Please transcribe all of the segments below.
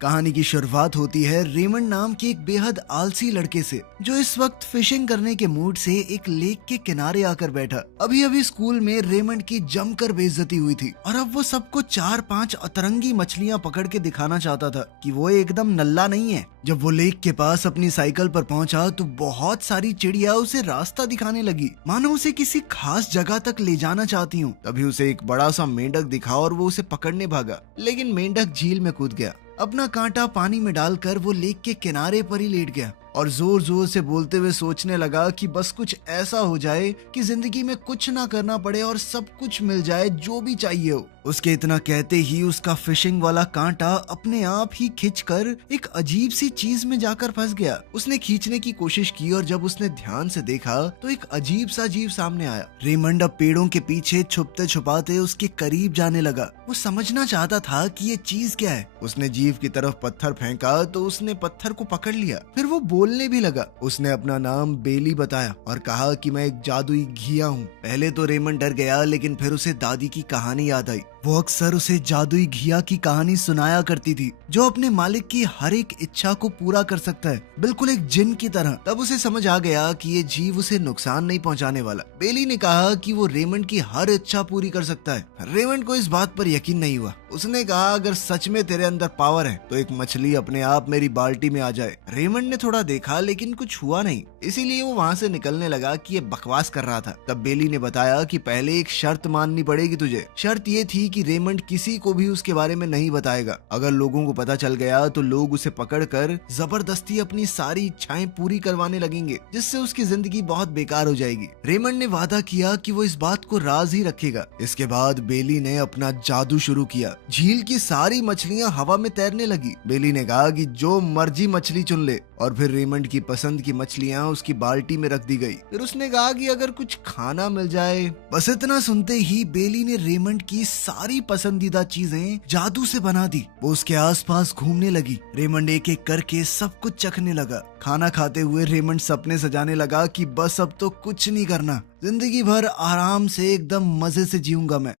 कहानी की शुरुआत होती है रेमंड नाम के एक बेहद आलसी लड़के से, जो इस वक्त फिशिंग करने के मूड से एक लेक के किनारे आकर बैठा। अभी अभी स्कूल में रेमंड की जमकर बेइज्जती हुई थी और अब वो सबको 4-5 अतरंगी मछलियां पकड़ के दिखाना चाहता था कि वो एकदम नल्ला नहीं है। जब वो लेक के पास अपनी साइकिल पर पहुंचा तो बहुत सारी चिड़िया उसे रास्ता दिखाने लगी, मानो उसे किसी खास जगह तक ले जाना चाहती हूँ। तभी उसे एक बड़ा सा मेंढक दिखा और वो उसे पकड़ने भागा, लेकिन मेंढक झील में कूद गया। अपना कांटा पानी में डालकर वो लेक के किनारे पर ही लेट गया और जोर जोर से बोलते हुए सोचने लगा कि बस कुछ ऐसा हो जाए कि जिंदगी में कुछ ना करना पड़े और सब कुछ मिल जाए जो भी चाहिए हो। उसके इतना कहते ही उसका फिशिंग वाला कांटा अपने आप ही खिंचकर एक अजीब सी चीज में जाकर फंस गया। उसने खींचने की कोशिश की और जब उसने ध्यान से देखा तो एक अजीब सा जीव सामने आया। रेमंड अब पेड़ों के पीछे छुपते छुपाते उसके करीब जाने लगा। वो समझना चाहता था कि ये चीज क्या है। उसने जीव की तरफ पत्थर फेंका तो उसने पत्थर को पकड़ लिया। फिर वो बोलने भी लगा। उसने अपना नाम बेली बताया और कहा कि मैं एक जादुई घिया हूँ। पहले तो रेमंड डर गया, लेकिन फिर उसे दादी की कहानी याद आई। वो अक्सर उसे जादुई घिया की कहानी सुनाया करती थी, जो अपने मालिक की हर एक इच्छा को पूरा कर सकता है, बिल्कुल एक जिन की तरह। तब उसे समझ आ गया कि ये जीव उसे नुकसान नहीं पहुंचाने वाला। बेली ने कहा कि वो रेमंड की हर इच्छा पूरी कर सकता है। रेमंड को इस बात पर यकीन नहीं हुआ। उसने कहा, अगर सच में तेरे अंदर पावर है तो एक मछली अपने आप मेरी बाल्टी में आ जाए। रेमंड ने थोड़ा देखा, लेकिन कुछ हुआ नहीं, इसीलिए वो वहाँ से निकलने लगा कि ये बकवास कर रहा था। तब बेली ने बताया कि पहले एक शर्त माननी पड़ेगी तुझे। शर्त ये थी कि रेमंड किसी को भी उसके बारे में नहीं बताएगा। अगर लोगों को पता चल गया तो लोग उसे पकड़कर जबरदस्ती अपनी सारी इच्छाएं पूरी करवाने लगेंगे, जिससे उसकी जिंदगी बहुत बेकार हो जाएगी। रेमंड ने वादा किया कि वो इस बात को राज ही रखेगा। इसके बाद बेली ने अपना जादू शुरू किया। झील की सारी मछलियां हवा में तैरने लगी। बेली ने कहा कि जो मर्जी मछली चुन ले, और फिर रेमंड की पसंद की मछलियां उसकी बाल्टी में रख दी गई। फिर उसने कहा कि अगर कुछ खाना मिल जाए। बस इतना सुनते ही बेली ने रेमंड की सारी पसंदीदा चीजें जादू से बना दी। वो उसके आसपास घूमने लगी। रेमंड एक एक करके सब कुछ चखने लगा। खाना खाते हुए रेमंड सपने सजाने लगा कि बस अब तो कुछ नहीं करना, जिंदगी भर आराम से एकदम मजे से जीऊंगा मैं।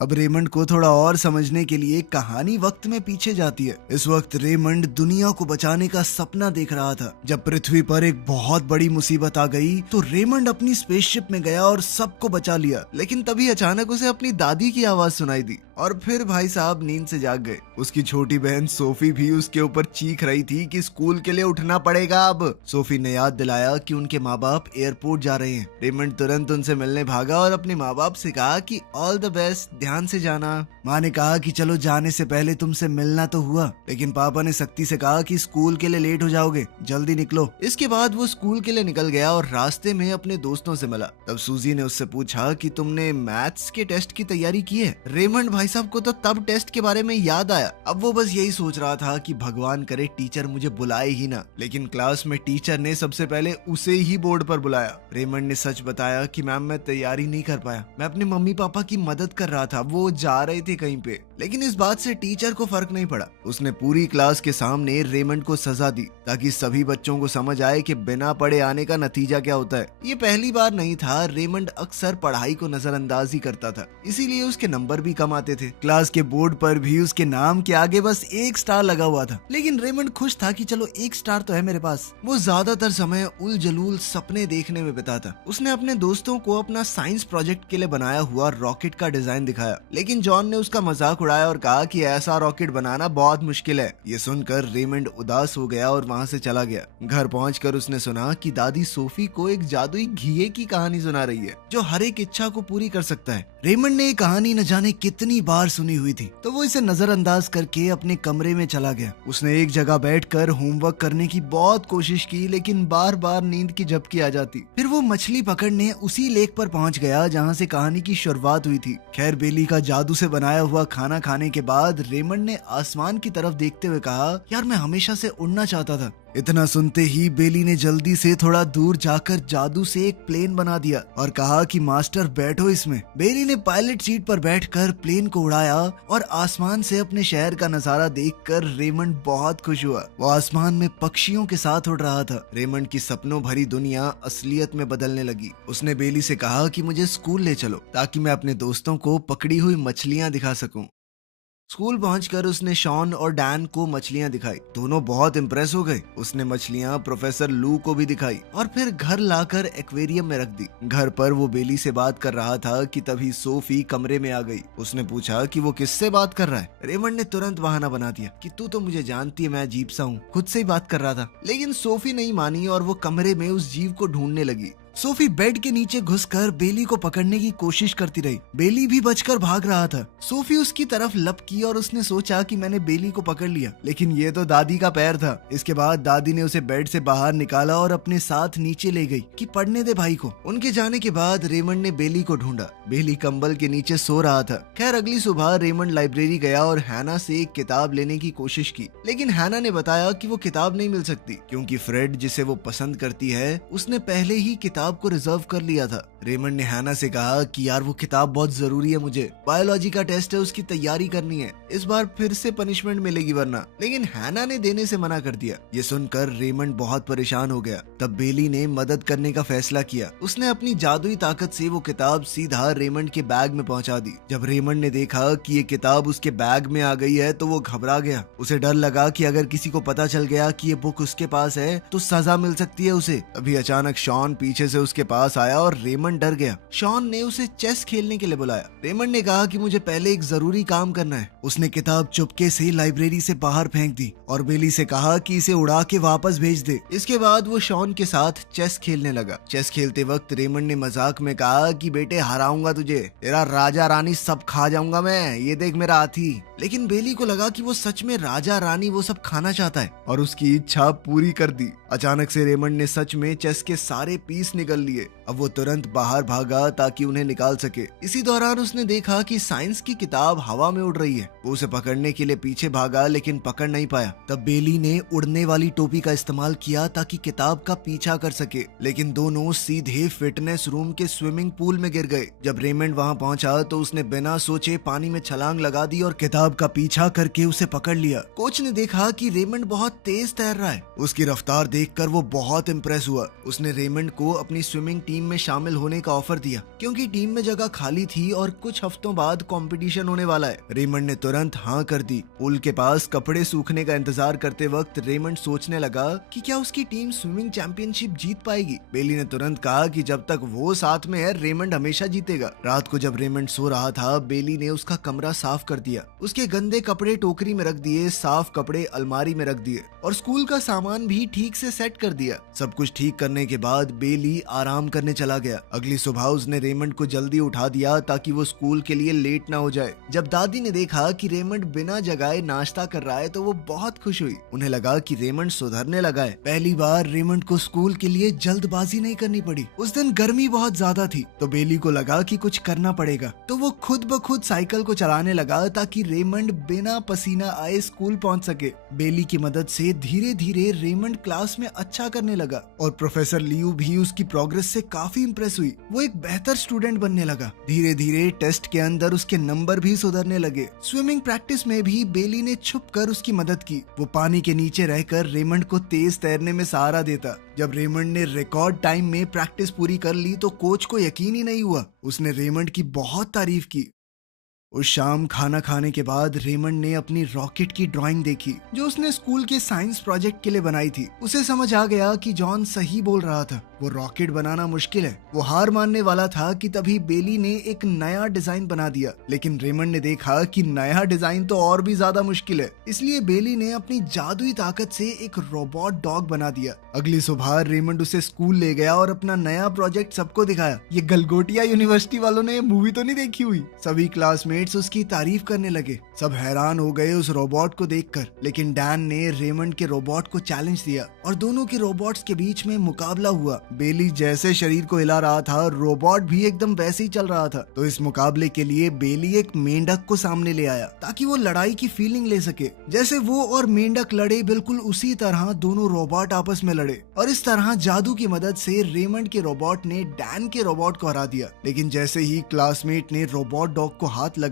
अब रेमंड को थोड़ा और समझने के लिए कहानी वक्त में पीछे जाती है। इस वक्त रेमंड दुनिया को बचाने का सपना देख रहा था। जब पृथ्वी पर एक बहुत बड़ी मुसीबत आ गई तो रेमंड अपनी स्पेसशिप में गया और सबको बचा लिया। लेकिन तभी अचानक उसे अपनी दादी की आवाज सुनाई दी और फिर भाई साहब नींद से जाग गए। उसकी छोटी बहन सोफी भी उसके ऊपर चीख रही थी कि स्कूल के लिए उठना पड़ेगा अब। सोफी ने याद दिलाया कि उनके माँ बाप एयरपोर्ट जा रहे हैं। रेमंड तुरंत उनसे मिलने भागा और अपने माँ बाप से कहा कि ऑल द बेस्ट, ध्यान से जाना। माँ ने कहा कि चलो जाने से पहले तुमसे मिलना तो हुआ, लेकिन पापा ने सख्ती से कहा कि स्कूल के लिए लेट हो जाओगे, जल्दी निकलो। इसके बाद वो स्कूल के लिए निकल गया और रास्ते में अपने दोस्तों से मिला। तब सूजी ने उससे पूछा कि तुमने मैथ्स के टेस्ट की तैयारी की है। रेमंड भाई साहब को तो तब टेस्ट के बारे में याद आया। अब वो बस यही सोच रहा था कि भगवान करे टीचर मुझे बुलाए ही ना। लेकिन क्लास में टीचर ने सबसे पहले उसे ही बोर्ड पर बुलाया। रेमंड ने सच बताया कि मैम मैं तैयारी नहीं कर पाया, मैं अपने मम्मी पापा की मदद कर रहा था, वो जा रहे थे कहीं पे। लेकिन इस बात से टीचर को फर्क नहीं पड़ा। उसने पूरी क्लास के सामने रेमंड को सजा दी ताकि सभी बच्चों को समझ आए कि बिना पढ़े आने का नतीजा क्या होता है। ये पहली बार नहीं था। रेमंड अक्सर पढ़ाई को नजरअंदाज ही करता था, इसीलिए उसके नंबर भी कम आते थे। क्लास के बोर्ड पर भी उसके नाम के आगे बस एक स्टार लगा हुआ था। लेकिन रेमंड खुश था कि चलो एक स्टार तो है मेरे पास। वो ज्यादातर समय उल जलूल सपने देखने में बिताता। उसने अपने दोस्तों को अपना साइंस प्रोजेक्ट के लिए बनाया हुआ रॉकेट का डिजाइन दिखाया, लेकिन जॉन ने उसका मजाक उड़ाया और कहा कि ऐसा रॉकेट बनाना बहुत मुश्किल है। ये सुनकर रेमंड उदास हो गया और वहाँ से चला गया। घर पहुंचकर उसने सुना कि दादी सोफी को एक जादुई घिये की कहानी सुना रही है, जो हर एक इच्छा को पूरी कर सकता है। रेमंड ने ये कहानी न जाने कितनी बार सुनी हुई थी, तो वो इसे नजरअंदाज करके अपने कमरे में चला गया। उसने एक जगह बैठकर होमवर्क करने की बहुत कोशिश की, लेकिन बार बार नींद की झपकी आ जाती। फिर वो मछली पकड़ने उसी लेक पर पहुंच गया जहां से कहानी की शुरुआत हुई थी। खैर, बेली का जादू से बनाया हुआ खाना खाने के बाद रेमंड ने आसमान की तरफ देखते हुए कहा, यार मैं हमेशा से उड़ना चाहता था। इतना सुनते ही बेली ने जल्दी से थोड़ा दूर जाकर जादू से एक प्लेन बना दिया और कहा कि मास्टर बैठो इसमें। बेली ने पायलट सीट पर बैठकर प्लेन को उड़ाया और आसमान से अपने शहर का नजारा देखकर रेमंड बहुत खुश हुआ। वो आसमान में पक्षियों के साथ उड़ रहा था। रेमंड की सपनों भरी दुनिया असलियत में बदलने लगी। उसने बेली से कहा कि मुझे स्कूल ले चलो ताकि मैं अपने दोस्तों को पकड़ी हुई मछलियां दिखा सकूं। स्कूल पहुंचकर उसने शॉन और डैन को मछलियां दिखाई। दोनों बहुत इम्प्रेस हो गए। उसने मछलियां प्रोफेसर लू को भी दिखाई और फिर घर लाकर एक्वेरियम में रख दी। घर पर वो बेली से बात कर रहा था कि तभी सोफी कमरे में आ गई। उसने पूछा कि वो किससे बात कर रहा है। रेमंड ने तुरंत बहाना बना दिया कि तू तो मुझे जानती है, मैं अजीब सा हूँ, खुद से ही बात कर रहा था। लेकिन सोफी नहीं मानी और वो कमरे में उस जीव को ढूंढने लगी। सोफी बेड के नीचे घुसकर बेली को पकड़ने की कोशिश करती रही। बेली भी बचकर भाग रहा था। सोफी उसकी तरफ लपकी और उसने सोचा कि मैंने बेली को पकड़ लिया, लेकिन ये तो दादी का पैर था। इसके बाद दादी ने उसे बेड से बाहर निकाला और अपने साथ नीचे ले गई कि पढ़ने दे भाई को। उनके जाने के बाद रेमंड ने बेली को ढूंढा। बेली कंबल के नीचे सो रहा था। खैर अगली सुबह रेमंड लाइब्रेरी गया और हैना से एक किताब लेने की कोशिश की, लेकिन हैना ने बताया कि वो किताब नहीं मिल सकती क्योंकि फ्रेड जिसे वो पसंद करती है उसने पहले ही किताब को रिजर्व कर लिया था। रेमंड ने हैना से कहा कि यार वो किताब बहुत जरूरी है, मुझे बायोलॉजी का टेस्ट है, उसकी तैयारी करनी है, इस बार फिर से पनिशमेंट मिलेगी वरना। लेकिन हैना ने देने से मना कर दिया। ये सुनकर रेमंड बहुत परेशान हो गया। तब बेली ने मदद करने का फैसला किया। उसने अपनी जादुई ताकत से वो किताब सीधा रेमंड के बैग में पहुंचा दी। जब रेमंड ने देखा कि ये किताब उसके बैग में आ गई है तो वो घबरा गया। उसे डर लगा कि अगर किसी को पता चल गया कि ये बुक उसके पास है तो सजा मिल सकती है उसे। अभी अचानक शॉन पीछे से उसके पास आया और रेमंड डर गया। शॉन ने उसे चेस खेलने के लिए बुलाया। रेमंड ने कहा कि मुझे पहले एक जरूरी काम करना है। उसने किताब चुपके से लाइब्रेरी से बाहर फेंक दी और बेली से कहा कि इसे उड़ा के वापस भेज दे। इसके बाद वो शॉन के साथ चेस खेलने लगा। चेस खेलते वक्त रेमंड ने मजाक में कहा कि बेटे हराऊंगा तुझे, तेरा राजा रानी सब खा जाऊंगा मैं, ये देख मेरा हाथी। लेकिन बेली को लगा कि वो सच में राजा रानी वो सब खाना चाहता है और उसकी इच्छा पूरी कर दी। अचानक से रेमंड ने सच में चेस के सारे पीस निकल लिए। अब वो तुरंत बाहर भागा ताकि उन्हें निकाल सके। इसी दौरान उसने देखा कि साइंस की किताब हवा में उड़ रही है। वो उसे पकड़ने के लिए पीछे भागा लेकिन पकड़ नहीं पाया। तब बेली ने उड़ने वाली टोपी का इस्तेमाल किया ताकि किताब का पीछा कर सके, लेकिन दोनों सीधे फिटनेस रूम के स्विमिंग पूल में गिर गए। जब रेमंड वहां पहुंचा तो उसने बिना सोचे पानी में छलांग लगा दी और किताब का पीछा करके उसे पकड़ लिया। कोच ने देखा कि रेमंड बहुत तेज तैर रहा है। उसकी रफ्तार देखकर वो बहुत इम्प्रेस हुआ। उसने रेमंड को अपनी स्विमिंग टीम में शामिल होने का ऑफर दिया क्योंकि टीम में जगह खाली थी और कुछ हफ्तों बाद कंपटीशन होने वाला है। रेमंड ने तुरंत हाँ कर दी। पूल के पास कपड़े सूखने का इंतजार करते वक्त रेमंड सोचने लगा कि क्या उसकी टीम स्विमिंग चैंपियनशिप जीत पाएगी। बेली ने तुरंत कहा कि जब तक वो साथ में है रेमंड हमेशा जीतेगा। रात को जब रेमंड सो रहा था बेली ने उसका कमरा साफ कर दिया। उसके गंदे कपड़े टोकरी में रख दिए, साफ कपड़े अलमारी में रख दिए और स्कूल का सामान भी ठीक से सेट कर दिया। सब कुछ ठीक करने के बाद बेली आराम करने चला गया। अगली सुबह उसने रेमंड को जल्दी उठा दिया ताकि वो स्कूल के लिए लेट ना हो जाए। जब दादी ने देखा कि रेमंड बिना जगाए नाश्ता कर रहा है तो वो बहुत खुश हुई। उन्हें लगा कि रेमंड सुधरने लगा है। पहली बार रेमंड को स्कूल के लिए जल्दबाजी नहीं करनी पड़ी। उस दिन गर्मी बहुत ज्यादा थी तो बेली को लगा कि कुछ करना पड़ेगा, तो वो खुद ब खुद साइकिल को चलाने लगा ताकि रेमंड बिना पसीना आए स्कूल पहुंच सके। बेली की मदद से धीरे धीरे रेमंड क्लास में अच्छा करने लगा और प्रोफेसर लियू भी उसकी प्रोग्रेस से काफी इम्प्रेस हुई। वो एक बेहतर स्टूडेंट बनने लगा। धीरे धीरे टेस्ट के अंदर उसके नंबर भी सुधरने लगे। स्विमिंग प्रैक्टिस में भी बेली ने छुपकर उसकी मदद की। वो पानी के नीचे रहकर रेमंड को तेज तैरने में सहारा देता। जब रेमंड ने रिकॉर्ड टाइम में प्रैक्टिस पूरी कर ली तो कोच को यकीन ही नहीं हुआ। उसने रेमंड की बहुत तारीफ की। उस शाम खाना खाने के बाद रेमंड ने अपनी रॉकेट की ड्राइंग देखी जो उसने स्कूल के साइंस प्रोजेक्ट के लिए बनाई थी। उसे समझ आ गया कि जॉन सही बोल रहा था, वो रॉकेट बनाना मुश्किल है। वो हार मानने वाला था कि तभी बेली ने एक नया डिजाइन बना दिया, लेकिन रेमंड ने देखा कि नया डिजाइन तो और भी ज्यादा मुश्किल है। इसलिए बेली ने अपनी जादुई ताकत से एक रोबोट डॉग बना दिया। अगली सुबह रेमंड उसे स्कूल ले गया और अपना नया प्रोजेक्ट सबको दिखाया। ये गलगोटिया यूनिवर्सिटी वालों ने मूवी तो नहीं देखी हुई। सभी क्लासमेट उसकी तारीफ करने लगे। सब हैरान हो गए उस रोबोट को देखकर, लेकिन डैन ने रेमंड के रोबोट को चैलेंज दिया और दोनों के रोबोट्स के बीच में मुकाबला हुआ। बेली जैसे शरीर को हिला रहा था रोबोट भी एकदम वैसे ही चल रहा था। तो इस मुकाबले के लिए बेली एक मेंढक को सामने ले आया ताकि वो लड़ाई की फीलिंग ले सके। जैसे वो और मेंढक लड़े बिल्कुल उसी तरह दोनों रोबोट आपस में लड़े और इस तरह जादू की मदद से रेमंड के रोबोट ने डैन के रोबोट को हरा दिया। लेकिन जैसे ही क्लासमेट ने रोबोट डॉग को हाथ लगाया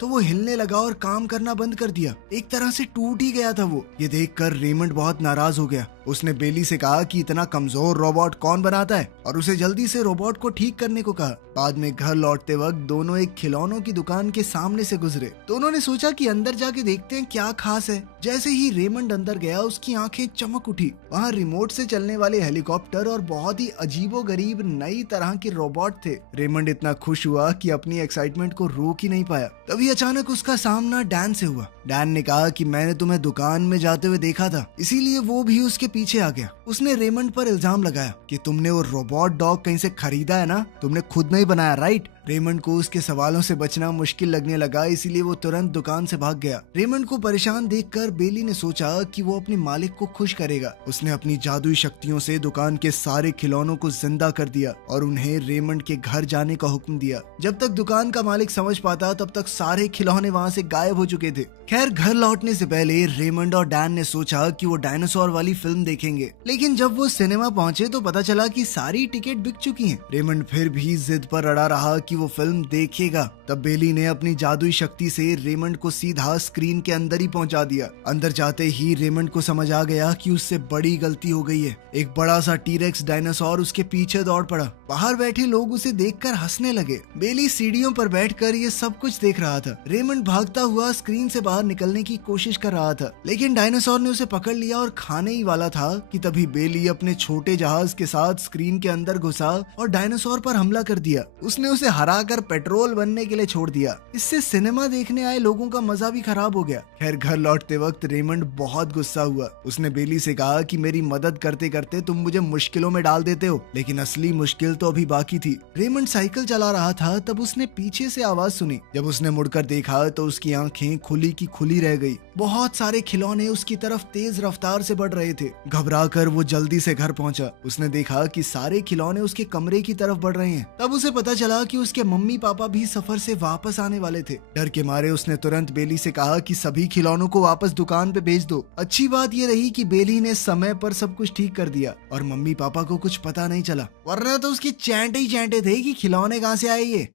तो वो हिलने लगा और काम करना बंद कर दिया। एक तरह से टूट ही गया था वो। ये देखकर रेमंड बहुत नाराज हो गया। उसने बेली से कहा कि इतना कमजोर रोबोट कौन बनाता है और उसे जल्दी से रोबोट को ठीक करने को कहा। बाद में घर लौटते वक्त दोनों एक खिलौनों की दुकान के सामने से गुजरे। दोनों ने सोचा कि अंदर जाके देखते हैं क्या खास है। जैसे ही रेमंड अंदर गया उसकी आंखें चमक उठी। वहाँ रिमोट से चलने वाले हेलीकॉप्टर और बहुत ही अजीबोगरीब नई तरह के रोबोट थे। रेमंड इतना खुश हुआ कि अपनी एक्साइटमेंट को रोक ही नहीं पाया। तभी अचानक उसका सामना डैन से हुआ। डैन ने कहा कि मैंने तुम्हें दुकान में जाते हुए देखा था, इसीलिए वो भी उसके पीछे आ गया। उसने रेमंड पर इल्जाम लगाया कि तुमने वो रोबोट डॉग कहीं से खरीदा है ना, तुमने खुद नहीं बनाया, राइट? रेमंड को उसके सवालों से बचना मुश्किल लगने लगा, इसीलिए वो तुरंत दुकान से भाग गया। रेमंड को परेशान देखकर बेली ने सोचा कि वो अपने मालिक को खुश करेगा। उसने अपनी जादुई शक्तियों से दुकान के सारे खिलौनों को जिंदा कर दिया और उन्हें रेमंड के घर जाने का हुक्म दिया। जब तक दुकान का मालिक समझ पाता तब तक सारे खिलौने वहाँ से गायब हो चुके थे। खैर, घर लौटने से पहले रेमंड और डैन ने सोचा कि वो डायनासोर वाली फिल्म देखेंगे, लेकिन जब वो सिनेमा पहुंचे तो पता चला कि सारी टिकट बिक चुकी हैं। रेमंड फिर भी जिद पर अड़ा रहा कि वो फिल्म देखेगा। तब बेली ने अपनी जादुई शक्ति से रेमंड को सीधा स्क्रीन के अंदर ही पहुंचा दिया। अंदर जाते ही रेमंड को समझ आ गया कि उससे बड़ी गलती हो गई है। एक बड़ा सा टीरेक्स डायनासोर उसके पीछे दौड़ पड़ा। बाहर बैठे लोग उसे देखकर हंसने लगे। बेली सीढ़ियों पर बैठकर ये सब कुछ देख रहा था। रेमंड भागता हुआ स्क्रीन से बाहर निकलने की कोशिश कर रहा था, लेकिन डायनासोर ने उसे पकड़ लिया और खाने ही वाला था कि तभी बेली अपने छोटे जहाज के साथ स्क्रीन के अंदर घुसा और डायनासोर पर हमला कर दिया। उसने उसे हराकर पेट्रोल बनने के लिए छोड़ दिया। इससे सिनेमा देखने आए लोगों का मजा भी खराब हो गया। खैर, घर लौटते वक्त रेमंड बहुत गुस्सा हुआ। उसने बेली से कहा कि मेरी मदद करते करते तुम मुझे मुश्किलों में डाल देते हो, लेकिन असली मुश्किल तो अभी बाकी थी। रेमंड साइकिल चला रहा था, तब उसने पीछे से आवाज सुनी। जब उसने मुड़कर देखा तो उसकी आंखें खुली की खुली रह गई। बहुत सारे खिलौने उसकी तरफ तेज रफ्तार से बढ़ रहे थे। घबराकर वो जल्दी से घर पहुंचा। उसने देखा कि सारे खिलौने उसके कमरे की तरफ बढ़ रहे हैं। तब उसे पता चला कि उसके मम्मी पापा भी सफर से वापस आने वाले थे। डर के मारे उसने तुरंत बेली से कहा कि सभी खिलौनों को वापस दुकान पे भेज दो। अच्छी बात ये रही कि बेली ने समय पर सब कुछ ठीक कर दिया और मम्मी पापा को कुछ पता नहीं चला, वरना तो उसके चैंटे ही चैंटे थे कि खिलौने कहाँ से आए ये।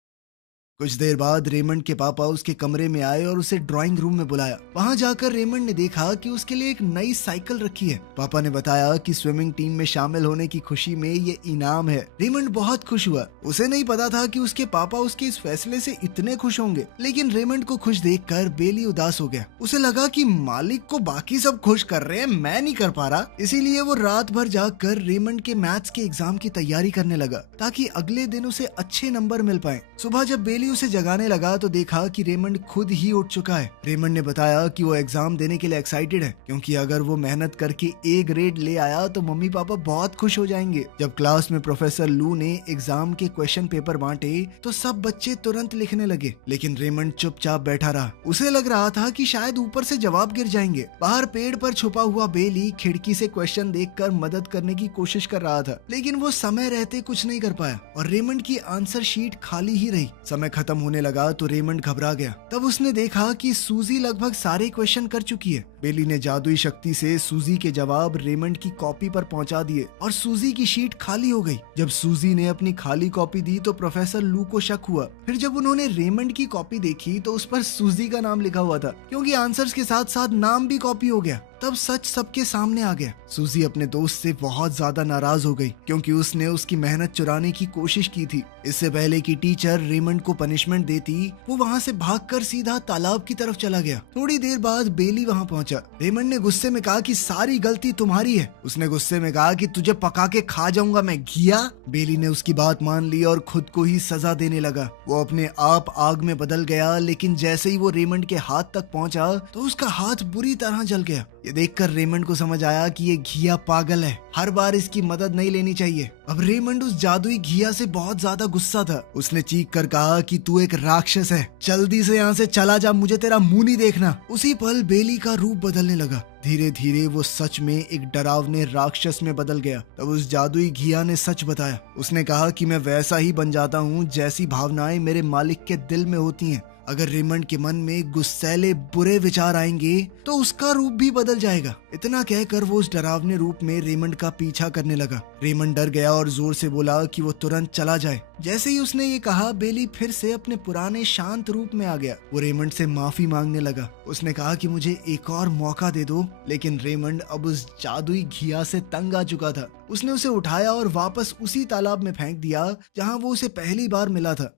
कुछ देर बाद रेमंड के पापा उसके कमरे में आए और उसे ड्राइंग रूम में बुलाया। वहां जाकर रेमंड ने देखा कि उसके लिए एक नई साइकिल रखी है। पापा ने बताया कि स्विमिंग टीम में शामिल होने की खुशी में ये इनाम है। रेमंड बहुत खुश हुआ। उसे नहीं पता था कि उसके पापा उसके इस फैसले से इतने खुश होंगे, लेकिन रेमंड को खुश देखकर बेली उदास हो गया। उसे लगा कि मालिक को बाकी सब खुश कर रहे हैं, मैं नहीं कर पा रहा। इसीलिए वो रात भर जाकर रेमंड के मैथ्स के एग्जाम की तैयारी करने लगा ताकि अगले दिन उसे अच्छे नंबर मिल पाए। सुबह जब बेली उसे जगाने लगा तो देखा कि रेमंड खुद ही उठ चुका है। रेमंड ने बताया कि वो एग्जाम देने के लिए एक्साइटेड है, क्योंकि अगर वो मेहनत करके ए ग्रेड ले आया तो मम्मी पापा बहुत खुश हो जाएंगे। जब क्लास में प्रोफेसर लू ने एग्जाम के क्वेश्चन पेपर बांटे तो सब बच्चे तुरंत लिखने लगे, लेकिन रेमंड चुपचाप बैठा रहा। उसे लग रहा था कि शायद ऊपर से जवाब गिर जाएंगे। बाहर पेड़ पर छुपा हुआ बेली खिड़की से क्वेश्चन देखकर मदद करने की कोशिश कर रहा था, लेकिन वो समय रहते कुछ नहीं कर पाया और रेमंड की आंसर शीट खाली ही रही। समय खत्म होने लगा तो रेमंड घबरा गया। तब उसने देखा कि सूजी लगभग सारे क्वेश्चन कर चुकी है। बेली ने जादुई शक्ति से सूजी के जवाब रेमंड की कॉपी पर पहुंचा दिए और सूजी की शीट खाली हो गई। जब सूजी ने अपनी खाली कॉपी दी तो प्रोफेसर लू को शक हुआ। फिर जब उन्होंने रेमंड की कॉपी देखी तो उस पर सूजी का नाम लिखा हुआ था, क्योंकि आंसर्स के साथ साथ नाम भी कॉपी हो गया। तब सच सबके सामने आ गया। सूजी अपने दोस्त से बहुत ज्यादा नाराज हो गई, क्योंकि उसने उसकी मेहनत चुराने की कोशिश की थी। इससे पहले कि टीचर रेमंड को पनिशमेंट देती, वो वहाँ से भागकर सीधा तालाब की तरफ चला गया। थोड़ी देर बाद बेली वहाँ पहुंचा। रेमंड ने गुस्से में कहा कि सारी गलती तुम्हारी है। उसने गुस्से में कहा कि तुझे पका के खा जाऊंगा मैं, घिया। बेली ने उसकी बात मान ली और खुद को ही सजा देने लगा। वो अपने आप आग में बदल गया, लेकिन जैसे ही वो रेमंड के हाथ तक पहुंचा तो उसका हाथ बुरी तरह जल गया। ये देखकर रेमंड को समझ आया कि ये घिया पागल है, हर बार इसकी मदद नहीं लेनी चाहिए। अब रेमंड उस जादुई घिया से बहुत ज्यादा गुस्सा था। उसने चीख कर कहा कि तू एक राक्षस है, जल्दी से यहाँ से चला जा, मुझे तेरा मुंह नहीं देखना। उसी पल बेली का रूप बदलने लगा। धीरे धीरे वो सच में एक डरावने राक्षस में बदल गया। तब उस जादुई घिया ने सच बताया। उसने कहा कि मैं वैसा ही बन जाता हूँ जैसी भावनाएं मेरे मालिक के दिल में होती हैं। अगर रेमंड के मन में गुस्सैले बुरे विचार आएंगे तो उसका रूप भी बदल जाएगा। इतना कहकर वो उस डरावने रूप में रेमंड का पीछा करने लगा। रेमंड डर गया और जोर से बोला कि वो तुरंत चला जाए। जैसे ही उसने ये कहा, बेली फिर से अपने पुराने शांत रूप में आ गया। वो रेमंड से माफी मांगने लगा। उसने कहा कि मुझे एक और मौका दे दो, लेकिन रेमंड अब उस जादुई घिया से तंग आ चुका था। उसने उसे उठाया और वापस उसी तालाब में फेंक दिया जहां वो उसे पहली बार मिला था।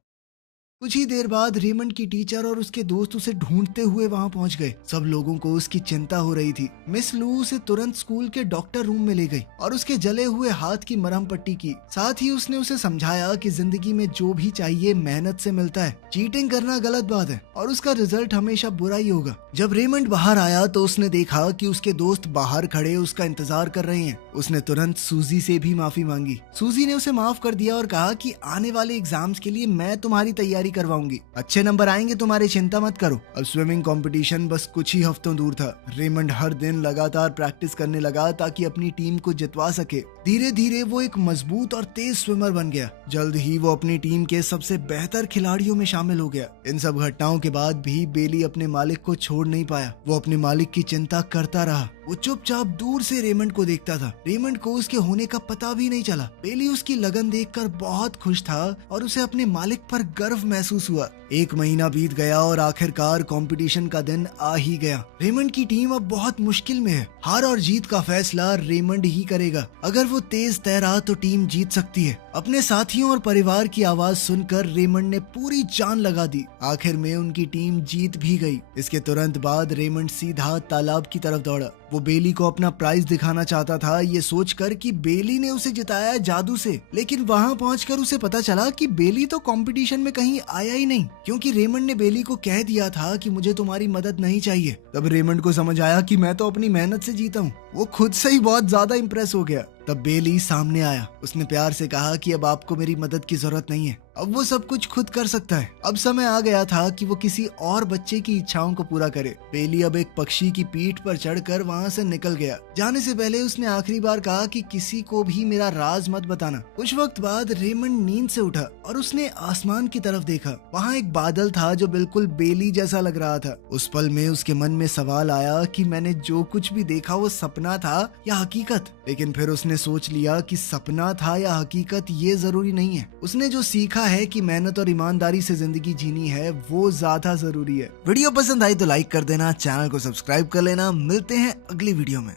कुछ ही देर बाद रेमंड की टीचर और उसके दोस्त उसे ढूंढते हुए वहां पहुंच गए। सब लोगों को उसकी चिंता हो रही थी। मिस लू उसे तुरंत स्कूल के डॉक्टर रूम में ले गई और उसके जले हुए हाथ की मरहम पट्टी की। साथ ही उसने उसे समझाया कि जिंदगी में जो भी चाहिए मेहनत से मिलता है। चीटिंग करना गलत बात है और उसका रिजल्ट हमेशा बुरा ही होगा। जब रेमंड बाहर आया तो उसने देखा कि उसके दोस्त बाहर खड़े उसका इंतजार कर रहे हैं। उसने तुरंत सूजी से भी माफी मांगी। सूजी ने उसे माफ कर दिया और कहा कि आने वाले एग्जाम्स के लिए मैं तुम्हारी तैयारी करवाऊंगी। अच्छे नंबर आएंगे तुम्हारी, चिंता मत करो। अब स्विमिंग कंपटीशन बस कुछ ही हफ्तों दूर था। रेमंड हर दिन लगातार प्रैक्टिस करने लगा ताकि अपनी टीम को जितवा सके। धीरे धीरे वो एक मजबूत और तेज स्विमर बन गया। जल्द ही वो अपनी टीम के सबसे बेहतर खिलाड़ियों में शामिल हो गया। इन सब घटनाओं के बाद भी बेली अपने मालिक को छोड़ नहीं पाया। वो अपने मालिक की चिंता करता रहा। वो चुपचाप दूर से रेमंड को देखता था। रेमंड को उसके होने का पता भी नहीं चला। बेली उसकी लगन देखकर बहुत खुश था और उसे अपने मालिक पर गर्व महसूस हुआ। एक महीना बीत गया और आखिरकार कंपटीशन का दिन आ ही गया। रेमंड की टीम अब बहुत मुश्किल में है। हार और जीत का फैसला रेमंड ही करेगा। अगर वो तेज तैरा तो टीम जीत सकती है। अपने साथियों और परिवार की आवाज सुनकर रेमंड ने पूरी जान लगा दी। आखिर में उनकी टीम जीत भी गई। इसके तुरंत बाद रेमंड सीधा तालाब की तरफ दौड़ा। वो बेली को अपना प्राइज दिखाना चाहता था, ये सोचकर कि बेली ने उसे जिताया जादू से। लेकिन वहां पहुंचकर उसे पता चला कि बेली तो कंपटीशन में कहीं आया ही नहीं, क्योंकि रेमंड ने बेली को कह दिया था कि मुझे तुम्हारी मदद नहीं चाहिए। तब रेमंड को समझ आया कि मैं तो अपनी मेहनत से जीता हूँ। वो खुद से ही बहुत ज्यादा इम्प्रेस हो गया। तब बेली सामने आया। उसने प्यार से कहा कि अब आपको मेरी मदद की जरूरत नहीं है। अब वो सब कुछ खुद कर सकता है। अब समय आ गया था कि वो किसी और बच्चे की इच्छाओं को पूरा करे। बेली अब एक पक्षी की पीठ पर चढ़कर वहां से निकल गया। जाने से पहले उसने आखिरी बार कहा कि किसी को भी मेरा राज मत बताना। कुछ वक्त बाद रेमंड नींद से उठा और उसने आसमान की तरफ देखा। वहाँ एक बादल था जो बिल्कुल बेली जैसा लग रहा था। उस पल में उसके मन में सवाल आया कि मैंने जो कुछ भी देखा वो सपना था या हकीकत। लेकिन फिर उसने सोच लिया कि सपना था या हकीकत ये जरूरी नहीं है। उसने जो सीखा है कि मेहनत और ईमानदारी से जिंदगी जीनी है वो ज्यादा जरूरी है। वीडियो पसंद आई तो लाइक कर देना, चैनल को सब्सक्राइब कर लेना। मिलते हैं अगली वीडियो में।